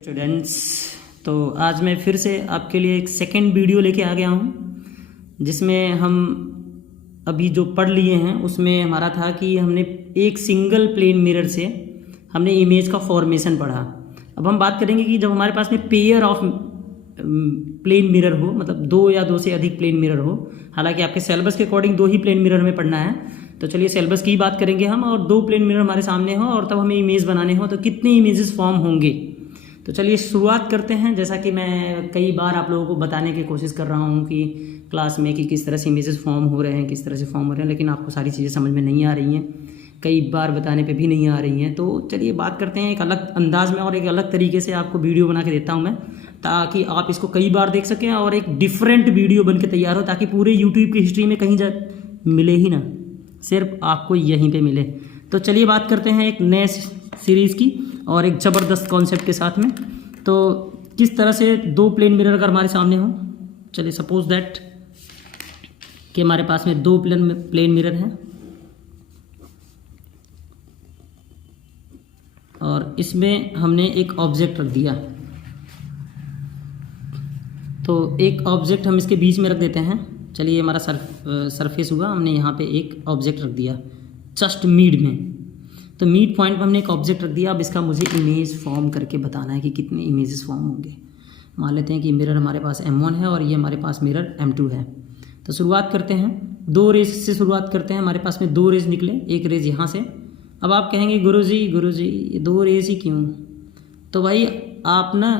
Students, तो आज मैं फिर से आपके लिए एक सेकेंड वीडियो लेके आ गया हूँ, जिसमें हम अभी जो पढ़ लिए हैं उसमें हमारा था कि हमने एक सिंगल प्लेन मिरर से हमने इमेज का फॉर्मेशन पढ़ा। अब हम बात करेंगे कि जब हमारे पास में पेयर ऑफ प्लेन मिरर हो, मतलब दो या दो से अधिक प्लेन मिरर हो, हालांकि आपके सिलेबस के अकॉर्डिंग दो ही प्लेन मिरर में पढ़ना है, तो चलिए सिलेबस की बात करेंगे हम। और दो प्लेन मिरर हमारे सामने हो और तब हमें इमेज बनाने हो तो कितने इमेजेस फॉर्म होंगे। तो चलिए शुरुआत करते हैं। जैसा कि मैं कई बार आप लोगों को बताने की कोशिश कर रहा हूँ कि क्लास में कि किस तरह से इमेजेस फॉर्म हो रहे हैं, किस तरह से फॉर्म हो रहे हैं, लेकिन आपको सारी चीज़ें समझ में नहीं आ रही हैं, कई बार बताने पे भी नहीं आ रही हैं। तो चलिए बात करते हैं एक अलग अंदाज में और एक अलग तरीके से आपको वीडियो बना के देता हूँ मैं, ताकि आप इसको कई बार देख सकें और एक डिफरेंट वीडियो बन के तैयार हो, ताकि पूरे यूट्यूब की हिस्ट्री में कहीं मिले ही ना, सिर्फ आपको यहीं पे मिले। तो चलिए बात करते हैं एक नए सीरीज़ की और एक ज़बरदस्त कॉन्सेप्ट के साथ में। तो किस तरह से दो प्लेन मिरर अगर हमारे सामने हो, चलिए सपोज दैट कि हमारे पास में दो प्लेन मिरर हैं और इसमें हमने एक ऑब्जेक्ट रख दिया। तो एक ऑब्जेक्ट हम इसके बीच में रख देते हैं। चलिए हमारा सरफेस हुआ, हमने यहाँ पे एक ऑब्जेक्ट रख दिया जस्ट मिड में। तो मिड पॉइंट पर हमने एक ऑब्जेक्ट रख दिया। अब इसका मुझे इमेज फॉर्म करके बताना है कि कितने इमेजेस फॉर्म होंगे। मान लेते हैं कि मिरर हमारे पास M1 है और ये हमारे पास मिरर M2 है। तो शुरुआत करते हैं, दो रेज से शुरुआत करते हैं। हमारे पास में दो रेज निकले, एक रेज यहाँ से। अब आप कहेंगे गुरुजी ये दो रेज ही क्यों? तो भाई आप ना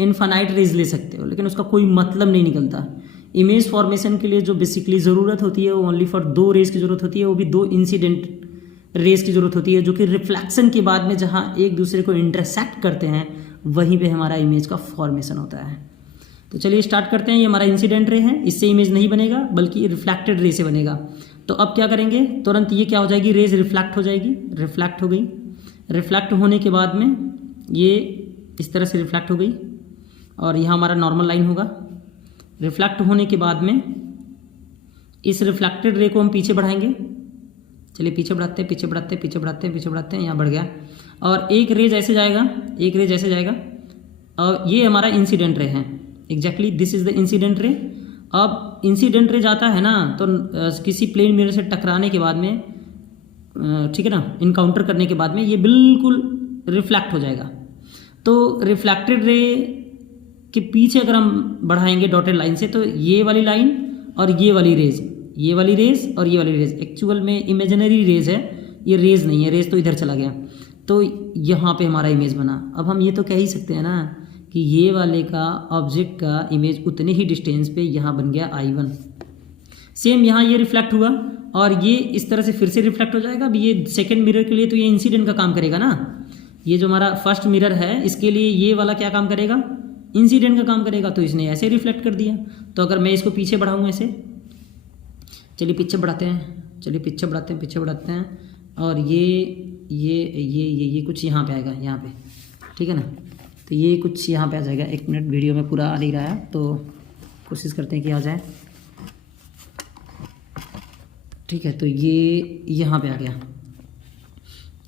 इनफाइनाइट रेज ले सकते हो, लेकिन उसका कोई मतलब नहीं निकलता। इमेज फॉर्मेशन के लिए जो बेसिकली ज़रूरत होती है वो ओनली फॉर दो रेज की ज़रूरत होती है, वो भी दो इंसिडेंट रेज की ज़रूरत होती है, जो कि रिफ्लेक्शन के बाद में जहाँ एक दूसरे को इंटरसेक्ट करते हैं वहीं पे हमारा इमेज का फॉर्मेशन होता है। तो चलिए स्टार्ट करते हैं। ये हमारा इंसिडेंट रे है, इससे इमेज नहीं बनेगा बल्कि रिफ्लेक्टेड रे से बनेगा। तो अब क्या करेंगे, तुरंत ये क्या हो जाएगी, रेज रिफ्लेक्ट हो जाएगी। रिफ्लेक्ट हो गई, रिफ्लेक्ट होने के बाद में ये इस तरह से रिफ्लेक्ट हो गई और यहाँ हमारा नॉर्मल लाइन होगा। रिफ्लेक्ट होने के बाद में इस रिफ्लेक्टेड रे को हम पीछे बढ़ाएंगे। चलिए पीछे बढ़ाते हैं, पीछे बढ़ाते हैं, पीछे बढ़ाते हैं, पीछे बढ़ाते हैं, यहाँ बढ़ गया। और एक रेज ऐसे जाएगा, एक रेज ऐसे जाएगा और ये हमारा इंसिडेंट रे है। Exactly this is the incident ray. अब इंसिडेंट रे जाता है ना, तो किसी प्लेन मिरर से टकराने के बाद में, ठीक है ना, इनकाउंटर करने के बाद में ये बिल्कुल रिफ्लेक्ट हो जाएगा। तो रिफ्लेक्टेड रे के पीछे अगर हम बढ़ाएंगे डॉटेड लाइन से, तो ये वाली लाइन और ये वाली रेज, ये वाली रेज और ये वाली रेज एक्चुअल में इमेजिनरी रेज है, ये रेज नहीं है, रेज तो इधर चला गया। तो यहाँ पे हमारा इमेज बना। अब हम ये तो कह ही सकते हैं ना कि ये वाले का ऑब्जेक्ट का इमेज उतने ही डिस्टेंस पे यहाँ बन गया I1। सेम यहाँ ये रिफ्लेक्ट हुआ और ये इस तरह से फिर से रिफ्लेक्ट हो जाएगा। अब ये सेकेंड मिरर के लिए तो ये इंसिडेंट का काम करेगा ना। ये जो हमारा फर्स्ट मिरर है इसके लिए ये वाला क्या काम करेगा, इंसिडेंट का काम करेगा। तो इसने ऐसे रिफ्लेक्ट कर दिया। तो अगर मैं इसको पीछे बढ़ाऊँ ऐसे, चलिए पीछे बढ़ाते हैं, चलिए पीछे बढ़ाते हैं, पीछे बढ़ाते हैं और ये कुछ यहाँ पे आएगा, यहाँ पे, ठीक है ना। तो ये कुछ यहाँ पे आ जाएगा। एक मिनट, वीडियो में पूरा आ नहीं रहा है तो कोशिश करते हैं कि आ जाए। ठीक है, तो ये यहाँ पे आ गया,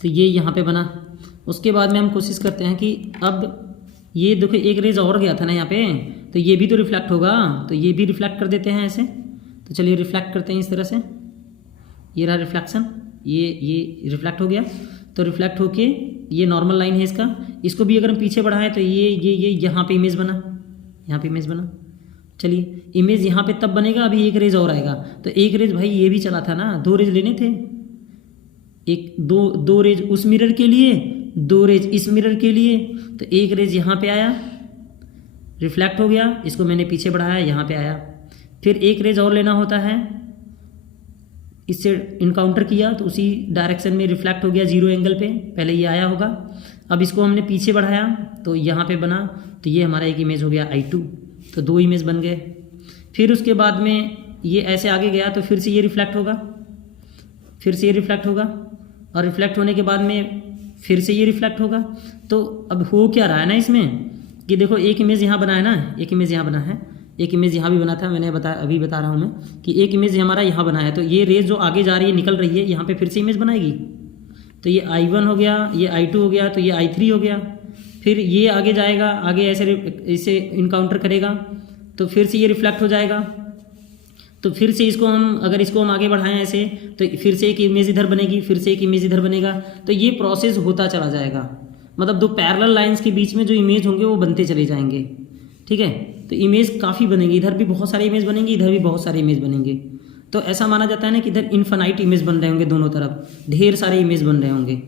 तो ये यहाँ पे बना। उसके बाद में हम कोशिश करते हैं कि अब ये देखो एक रेज और गया था ना यहाँ पे, तो ये भी तो रिफ्लेक्ट होगा, तो ये भी रिफ्लेक्ट कर देते हैं ऐसे। तो चलिए रिफ्लेक्ट करते हैं इस तरह से। ये रहा रिफ्लेक्शन, ये रिफ्लेक्ट हो गया। तो रिफ्लेक्ट होके ये नॉर्मल लाइन है इसका, इसको भी अगर हम पीछे बढ़ाएं तो ये यहाँ पे इमेज बना, यहाँ पे इमेज बना। चलिए इमेज यहाँ पे तब बनेगा, अभी एक रेज और आएगा। तो एक रेज भाई ये भी चला था ना, दो रेज लेने थे, एक दो रेज उस मिरर के लिए, दो रेज इस मिरर के लिए। तो एक रेज यहाँ पे आया, रिफ्लेक्ट हो गया, इसको मैंने पीछे बढ़ाया, यहाँ पे आया। फिर एक रेज और लेना होता है, इससे इनकाउंटर किया तो उसी डायरेक्शन में रिफ्लेक्ट हो गया जीरो एंगल पे, पहले ये आया होगा। अब इसको हमने पीछे बढ़ाया तो यहाँ पे बना, तो ये हमारा एक इमेज हो गया I2। तो दो इमेज बन गए। फिर उसके बाद में ये ऐसे आगे गया तो फिर से ये रिफ्लेक्ट होगा, फिर से ये रिफ्लेक्ट होगा और रिफ्लेक्ट होने के बाद में फिर से ये रिफ्लेक्ट होगा। तो अब हो क्या रहा है ना इसमें कि देखो एक इमेज यहाँ बना है ना, एक इमेज यहाँ बना है, एक इमेज यहाँ भी बना था, मैंने अभी बता रहा हूँ मैं कि एक इमेज हमारा यहाँ बना है। तो ये रेज जो आगे जा रही है, निकल रही है, यहाँ पे फिर से इमेज बनाएगी। तो ये I1 हो गया, ये I2 हो गया, तो ये I3 हो गया। फिर ये आगे जाएगा, आगे ऐसे इसे इनकाउंटर करेगा तो फिर से ये रिफ्लेक्ट हो जाएगा, तो फिर से इसको हम अगर इसको हम आगे बढ़ाएं ऐसे तो फिर से एक इमेज इधर बनेगी, फिर से एक इमेज इधर बनेगा, तो ये प्रोसेस होता चला जाएगा। मतलब दो पैरेलल लाइंस के बीच में जो इमेज होंगे वो बनते चले जाएंगे। ठीक है, तो इमेज काफ़ी बनेगी, इधर भी बहुत सारे इमेज बनेंगे, इधर भी बहुत सारे इमेज बनेंगे। तो ऐसा माना जाता है ना कि इधर इन्फिनाइट इमेज बन रहे होंगे, दोनों तरफ ढेर सारे इमेज बन रहे होंगे।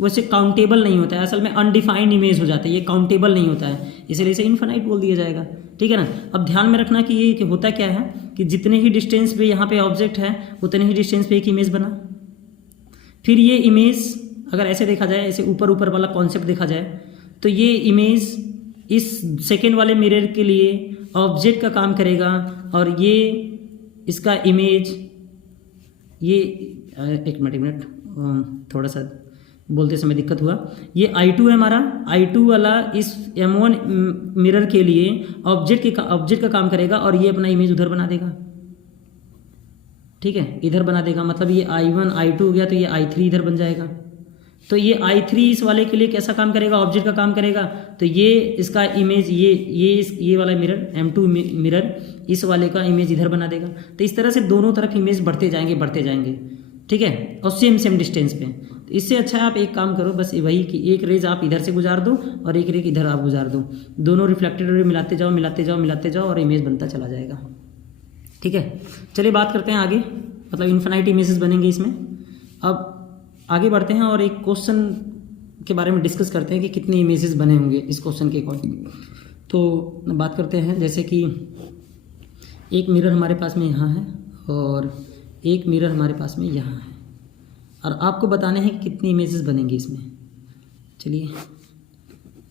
वैसे काउंटेबल नहीं होता है, असल में अनडिफाइंड इमेज हो जाता है, ये काउंटेबल नहीं होता है, इसलिए इसे इन्फिनाइट बोल दिया जाएगा। ठीक है ना। अब ध्यान में रखना कि ये कि होता क्या है कि जितने ही डिस्टेंस पे यहाँ पे ऑब्जेक्ट है उतने ही डिस्टेंस पे एक इमेज बना। फिर ये इमेज अगर ऐसे देखा जाए, ऐसे ऊपर ऊपर वाला कॉन्सेप्ट देखा जाए, तो ये इमेज इस सेकेंड वाले मिरर के लिए ऑब्जेक्ट का काम करेगा और ये इसका इमेज ये एक मिनट थोड़ा सा बोलते समय दिक्कत हुआ। ये I2 है हमारा, I2 वाला इस M1 मिरर के लिए ऑब्जेक्ट का काम करेगा और ये अपना इमेज उधर बना देगा। ठीक है, इधर बना देगा, मतलब ये I1 I2 हो गया, तो ये I3 इधर बन जाएगा। तो ये I3 इस वाले के लिए कैसा काम करेगा, ऑब्जेक्ट का काम करेगा। तो ये इसका इमेज ये वाला मिरर M2 मिरर इस वाले का इमेज इधर बना देगा। तो इस तरह से दोनों तरफ इमेज बढ़ते जाएंगे। ठीक है, और सेम डिस्टेंस पे। तो इससे अच्छा है आप एक काम करो, बस वही कि एक रेज आप इधर से गुजार दो और एक रेज इधर आप गुजार दो, दोनों रिफ्लेक्टेड रे मिलाते जाओ और इमेज बनता चला जाएगा। ठीक है, चलिए बात करते हैं आगे, मतलब इन्फिनाइट इमेजेस बनेंगे इसमें। अब आगे बढ़ते हैं और एक क्वेश्चन के बारे में डिस्कस करते हैं कि कितने इमेजेस बने होंगे इस क्वेश्चन के अकॉर्डिंग। तो बात करते हैं, जैसे कि एक मिरर हमारे पास में यहाँ है और एक मिरर हमारे पास में यहाँ है, और आपको बताने हैं कि कितनी इमेजेस बनेंगी इसमें। चलिए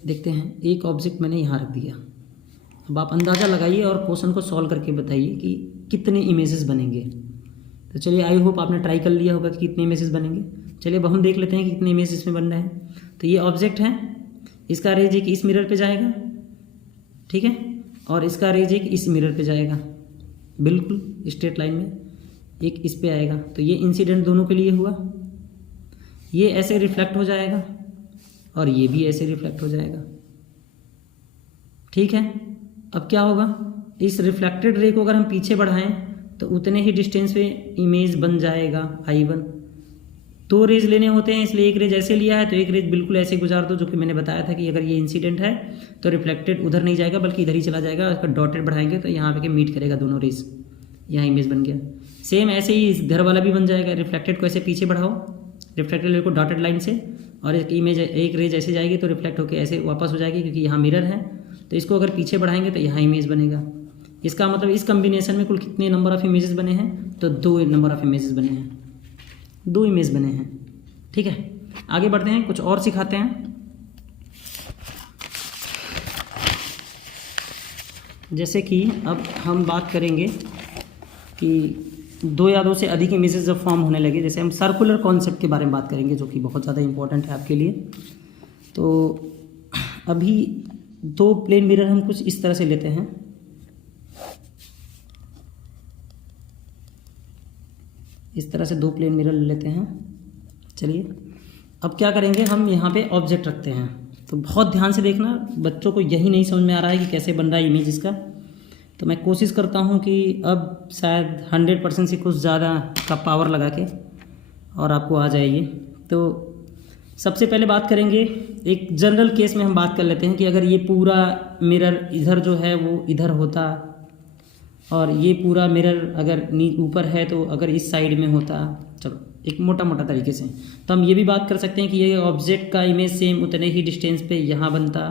देखते हैं। एक ऑब्जेक्ट मैंने यहाँ रख दिया, अब आप अंदाज़ा लगाइए और क्वेश्चन को सॉल्व करके बताइए कि कितने इमेजेस बनेंगे। तो चलिए, आई होप आपने ट्राई कर लिया होगा कि कितने इमेजेस बनेंगे। चलिए अब हम देख लेते हैं कि कितने इमेज इसमें बन रहे हैं। तो ये ऑब्जेक्ट है, इसका रेज एक इस मिरर पे जाएगा, ठीक है, और इसका रेज एक इस मिरर पे जाएगा, बिल्कुल स्ट्रेट लाइन में एक इस पे आएगा। तो ये इंसिडेंट दोनों के लिए हुआ, ये ऐसे रिफ्लेक्ट हो जाएगा और ये भी ऐसे रिफ्लेक्ट हो जाएगा। ठीक है, अब क्या होगा, इस रिफ्लेक्टेड रे को अगर हम पीछे बढ़ाएं तो उतने ही डिस्टेंस पे इमेज बन जाएगा I1। दो रेज लेने होते हैं, इसलिए एक रेज ऐसे लिया है तो एक रेज बिल्कुल ऐसे गुजार दो, जो कि मैंने बताया था कि अगर ये इंसिडेंट है तो रिफ्लेक्टेड उधर नहीं जाएगा बल्कि इधर ही चला जाएगा। उसका डॉटेड बढ़ाएंगे तो यहाँ पे मीट करेगा दोनों रेज, यहाँ इमेज बन गया। सेम ऐसे ही इधर वाला भी बन जाएगा, रिफ्लेक्टेड को ऐसे पीछे बढ़ाओ, रिफ्लेक्टेड रे को डॉटेड लाइन से, और एक इमेज एक रेज ऐसे जाएगी तो रिफ्लेक्ट होकर ऐसे वापस हो जाएगी, क्योंकि यहाँ मिरर है। तो इसको अगर पीछे बढ़ाएंगे तो यहाँ इमेज बनेगा। इसका मतलब इस कम्बिनेशन में कुल कितने नंबर ऑफ इमेजेस बने हैं, तो 2 नंबर ऑफ इमेजेस बने हैं, 2 इमेज बने हैं। ठीक है, आगे बढ़ते हैं, कुछ और सिखाते हैं। जैसे कि अब हम बात करेंगे कि 2 या 2 से अधिक इमेजेस जब फॉर्म होने लगे, जैसे हम सर्कुलर कॉन्सेप्ट के बारे में बात करेंगे, जो कि बहुत ज़्यादा इंपॉर्टेंट है आपके लिए। तो अभी 2 प्लेन मिरर हम कुछ इस तरह से लेते हैं, इस तरह से 2 प्लेन मिरर लेते हैं। चलिए अब क्या करेंगे, हम यहाँ पे ऑब्जेक्ट रखते हैं। तो बहुत ध्यान से देखना, बच्चों को यही नहीं समझ में आ रहा है कि कैसे बन रहा है इमेज इसका। तो मैं कोशिश करता हूँ कि अब शायद 100% से कुछ ज़्यादा का पावर लगा के और आपको आ जाइए। तो सबसे पहले बात करेंगे, एक जनरल केस में हम बात कर लेते हैं कि अगर ये पूरा मिरर इधर जो है वो इधर होता और ये पूरा मिरर अगर ऊपर है तो अगर इस साइड में होता, चलो एक मोटा तरीके से, तो हम ये भी बात कर सकते हैं कि ये ऑब्जेक्ट का इमेज सेम उतने ही डिस्टेंस पे यहाँ बनता।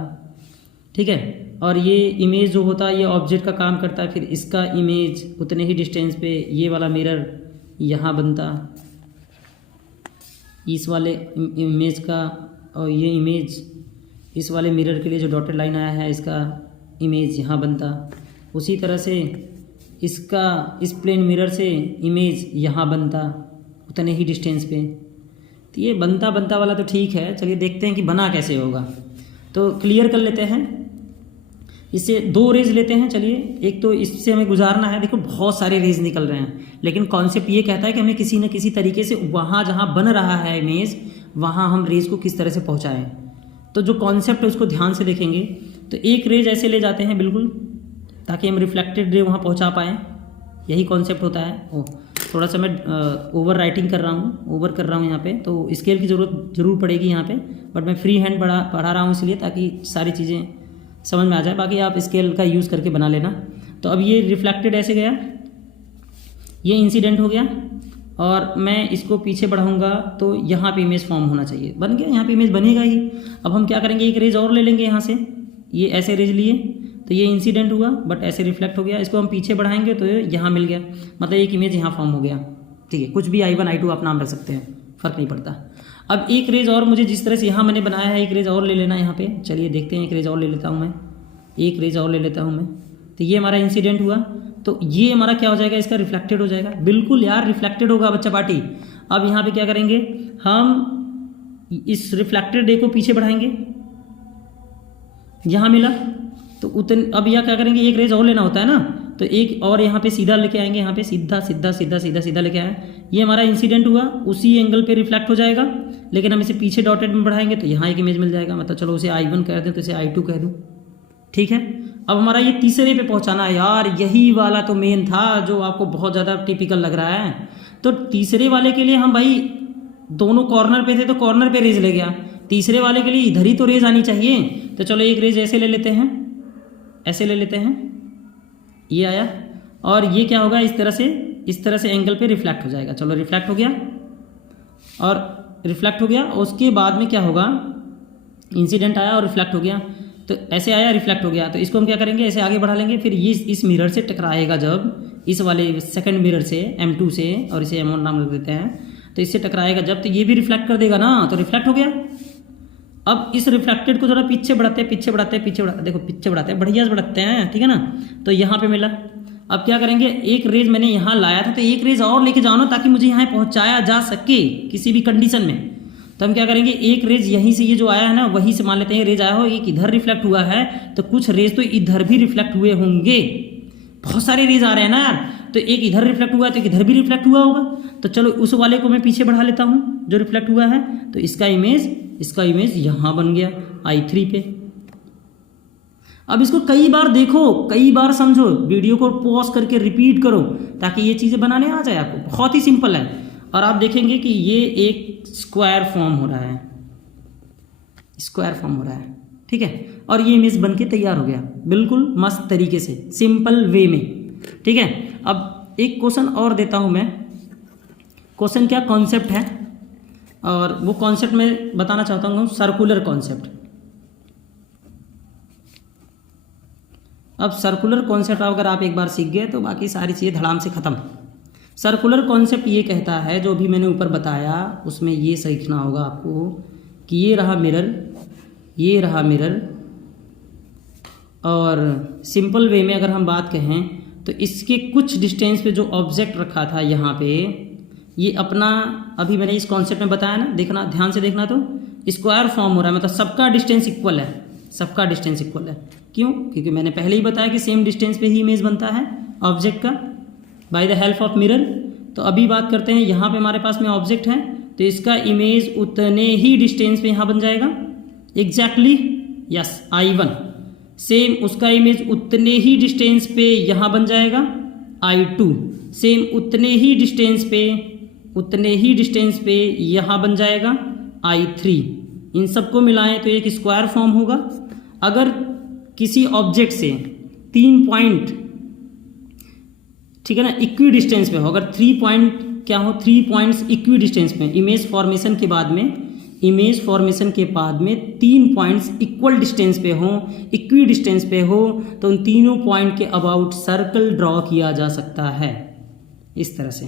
ठीक है, और ये इमेज जो होता है ये ऑब्जेक्ट का काम करता है, फिर इसका इमेज उतने ही डिस्टेंस पे ये वाला मिरर यहाँ बनता, इस वाले इमेज का, और ये इमेज इस वाले मिरर के लिए जो डॉटेड लाइन आया है इसका इमेज यहाँ बनता। उसी तरह से इसका इस प्लेन मिरर से इमेज यहाँ बनता उतने ही डिस्टेंस पे। तो ये बनता वाला तो ठीक है, चलिए देखते हैं कि बना कैसे होगा। तो क्लियर कर लेते हैं, इससे 2 रेज लेते हैं। चलिए, एक तो इससे हमें गुजारना है, देखो बहुत सारे रेज निकल रहे हैं, लेकिन कॉन्सेप्ट ये कहता है कि हमें किसी न किसी तरीके से वहाँ जहाँ बन रहा है इमेज वहाँ हम रेज को किस तरह से पहुँचाएँ। तो जो कॉन्सेप्ट है उसको ध्यान से देखेंगे। तो एक रेज ऐसे ले जाते हैं बिल्कुल, ताकि हम रिफ्लेक्टेड रे वहाँ पहुँचा पाएँ, यही कॉन्सेप्ट होता है। ओ थोड़ा सा मैं ओवर राइटिंग कर रहा हूँ, ओवर कर रहा हूँ यहाँ पे, तो स्केल की ज़रूरत जरूर पड़ेगी यहाँ पे, बट मैं फ्री हैंड पढ़ा रहा हूँ इसलिए, ताकि सारी चीज़ें समझ में आ जाए। बाकी आप स्केल का यूज़ करके बना लेना। तो अब ये रिफ्लेक्टेड ऐसे गया, ये इंसिडेंट हो गया, और मैं इसको पीछे बढ़ाऊंगा तो यहाँ पे इमेज फॉर्म होना चाहिए, बन गया, यहाँ पे इमेज बनेगा ही। अब हम क्या करेंगे, एक रेज और ले लेंगे यहाँ से, ये ऐसे रेज लिए तो ये इंसिडेंट हुआ बट ऐसे रिफ्लेक्ट हो गया, इसको हम पीछे बढ़ाएंगे तो यहाँ मिल गया, मतलब एक इमेज यहाँ फॉर्म हो गया। ठीक है, कुछ भी I1 I2 आप नाम रख सकते हैं, फ़र्क नहीं पड़ता। अब एक रेज और मुझे जिस तरह से यहाँ मैंने बनाया है, एक रेज और ले लेना यहाँ पे। चलिए देखते हैं, एक रेज और ले लेता हूँ मैं, एक रेज और ले लेता हूँ मैं। तो ये हमारा इंसिडेंट हुआ, तो ये हमारा क्या हो जाएगा, इसका रिफ्लेक्टेड हो जाएगा। बिल्कुल यार, रिफ्लेक्टेड होगा बच्चा पार्टी। अब यहाँ पे क्या करेंगे, हम इस रिफ्लेक्टेड रे को पीछे बढ़ाएंगे, यहाँ मिला तो अब यह क्या करेंगे, एक रेज और लेना होता है ना, तो एक और यहाँ पे सीधा लेके आएंगे, यहाँ पे सीधा सीधा सीधा सीधा सीधा लेके आए, ये हमारा इंसिडेंट हुआ, उसी एंगल पे रिफ्लेक्ट हो जाएगा। लेकिन हम इसे पीछे डॉटेड में बढ़ाएंगे तो यहाँ एक इमेज मिल जाएगा, मतलब चलो उसे I1 कह दें तो इसे I2 कह दूँ। ठीक है, अब हमारा ये तीसरे पे पहुँचाना है यार, यही वाला तो मेन था जो आपको बहुत ज़्यादा टिपिकल लग रहा है। तो तीसरे वाले के लिए हम भाई दोनों कॉर्नर पे थे तो कॉर्नर पे रेज ले गया, तीसरे वाले के लिए इधर ही तो रेज आनी चाहिए। तो चलो एक रेज ऐसे ले लेते हैं, ऐसे ले लेते हैं, ये आया, और ये क्या होगा, इस तरह से एंगल पे रिफ्लेक्ट हो जाएगा। चलो रिफ्लेक्ट हो गया, और रिफ्लेक्ट हो गया, उसके बाद में क्या होगा, इंसिडेंट आया और रिफ्लेक्ट हो गया, तो ऐसे आया रिफ्लेक्ट हो गया, तो इसको हम क्या करेंगे, ऐसे आगे बढ़ा लेंगे, फिर ये इस मिरर से टकराएगा, जब इस वाले सेकंड मिरर से M2 से, और इसे M1 नाम रख देते हैं, तो इससे टकराएगा जब, तो ये भी रिफ्लेक्ट कर देगा ना, तो रिफ्लेक्ट हो गया। अब इस रिफ्लेक्टेड को थोड़ा पीछे बढ़ाते हैं, पीछे बढ़ाते हैं, पीछे बढ़ाते, देखो पीछे बढ़ाते हैं, बढ़िया से बढ़ाते हैं, ठीक है ना। तो यहाँ पे मिला, अब क्या करेंगे, एक रेज मैंने यहाँ लाया था, तो एक रेज और लेके जाओ ना, ताकि मुझे यहाँ पहुँचाया जा सके किसी भी कंडीशन में। तो हम क्या करेंगे, एक रेज यहीं से, ये जो आया है ना, वहीं से मान लेते हैं रेज आया हो, एक इधर रिफ्लेक्ट हुआ है, तो कुछ रेज तो इधर भी रिफ्लेक्ट हुए होंगे, बहुत सारे रेज आ रहे हैं ना यार, तो एक इधर रिफ्लेक्ट हुआ है तो एक इधर भी रिफ्लेक्ट हुआ होगा। तो चलो उस वाले को मैं पीछे बढ़ा लेता हूँ जो रिफ्लेक्ट हुआ है, तो इसका इमेज यहाँ बन गया I3 पे। अब इसको कई बार देखो, कई बार समझो, वीडियो को पॉज करके रिपीट करो, ताकि ये चीज़ें बनाने आ जाए आपको। बहुत ही सिंपल है, और आप देखेंगे कि ये एक स्क्वायर फॉर्म हो रहा है, स्क्वायर फॉर्म हो रहा है, ठीक है, और ये इमेज बन के तैयार हो गया बिल्कुल मस्त तरीके से, सिंपल वे में। ठीक है, अब एक क्वेश्चन और देता हूँ मैं। क्वेश्चन क्या, कॉन्सेप्ट है, और वो कॉन्सेप्ट में बताना चाहता हूँ, सर्कुलर कॉन्सेप्ट। अब सर्कुलर कॉन्सेप्ट अगर आप एक बार सीख गए तो बाकी सारी चीज़ें धड़ाम से ख़त्म। सर्कुलर कॉन्सेप्ट ये कहता है, जो भी मैंने ऊपर बताया उसमें ये सीखना होगा आपको, कि ये रहा मिरर, ये रहा मिरर, और सिंपल वे में अगर हम बात कहें तो इसके कुछ डिस्टेंस पे जो ऑब्जेक्ट रखा था यहाँ पे, ये अपना, अभी मैंने इस कॉन्सेप्ट में बताया ना, देखना ध्यान से देखना, तो स्क्वायर फॉर्म हो रहा है, मतलब सबका डिस्टेंस इक्वल है, सबका डिस्टेंस इक्वल है। क्यों? क्योंकि मैंने पहले ही बताया कि सेम डिस्टेंस पे ही इमेज बनता है ऑब्जेक्ट का by the help of mirror. तो अभी बात करते हैं, यहाँ पे हमारे पास में ऑब्जेक्ट है, तो इसका इमेज उतने ही डिस्टेंस पे यहाँ बन जाएगा, एग्जैक्टली, यस I1। सेम उसका इमेज उतने ही डिस्टेंस पे यहाँ बन जाएगा I2, सेम उतने ही डिस्टेंस पे यहाँ बन जाएगा I3। इन सबको मिलाएं तो एक स्क्वायर फॉर्म होगा। अगर किसी ऑब्जेक्ट से 3 पॉइंट, ठीक है ना, इक्वी डिस्टेंस पे हो, अगर 3 पॉइंट क्या हो, 3 पॉइंट्स इक्वी डिस्टेंस में, इमेज फॉर्मेशन के बाद में 3 पॉइंट्स इक्वल डिस्टेंस पे हो, इक्वी डिस्टेंस पे हो, तो उन तीनों पॉइंट के अबाउट सर्कल ड्रॉ किया जा सकता है। इस तरह से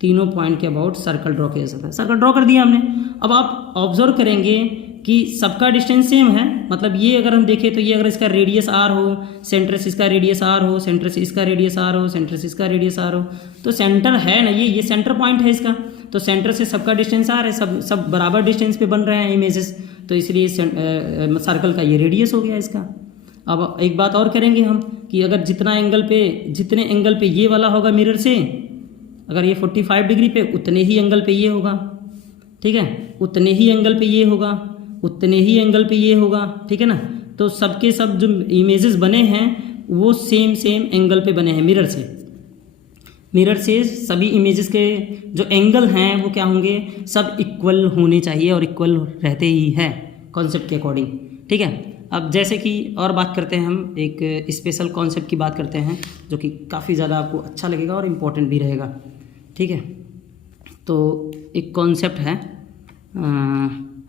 तीनों पॉइंट के अबाउट सर्कल ड्रॉ किया जा सकता है। सर्कल ड्रॉ कर दिया हमने। अब आप ऑब्जर्व करेंगे कि सबका डिस्टेंस सेम है, मतलब ये अगर हम देखें तो ये अगर इसका रेडियस r हो, सेंटर से इसका रेडियस r हो, सेंटर से इसका रेडियस r हो, सेंटर से इसका रेडियस r हो, तो सेंटर है ना, ये सेंटर पॉइंट है इसका, तो सेंटर से सबका डिस्टेंस r है, सब बराबर डिस्टेंस पे बन रहे हैं इमेजेस, तो इसलिए सर्कल का ये रेडियस हो गया इसका। अब एक बात और करेंगे हम कि अगर जितने एंगल पे ये वाला होगा मिरर से, अगर ये 45 डिग्री पे, उतने ही एंगल पे ये होगा, ठीक है। उतने ही एंगल पे ये होगा, उतने ही एंगल पे ये होगा, ठीक है ना। तो सबके सब जो इमेजेस बने हैं वो सेम एंगल पे बने हैं मिरर से सभी इमेजेस के जो एंगल हैं वो क्या होंगे, सब इक्वल होने चाहिए और इक्वल रहते ही हैं कॉन्सेप्ट के अकॉर्डिंग, ठीक है। अब जैसे कि और बात करते हैं, हम एक स्पेशल कॉन्सेप्ट की बात करते हैं जो कि काफ़ी ज़्यादा आपको अच्छा लगेगा और इम्पोर्टेंट भी रहेगा, ठीक है। तो एक कॉन्सेप्ट है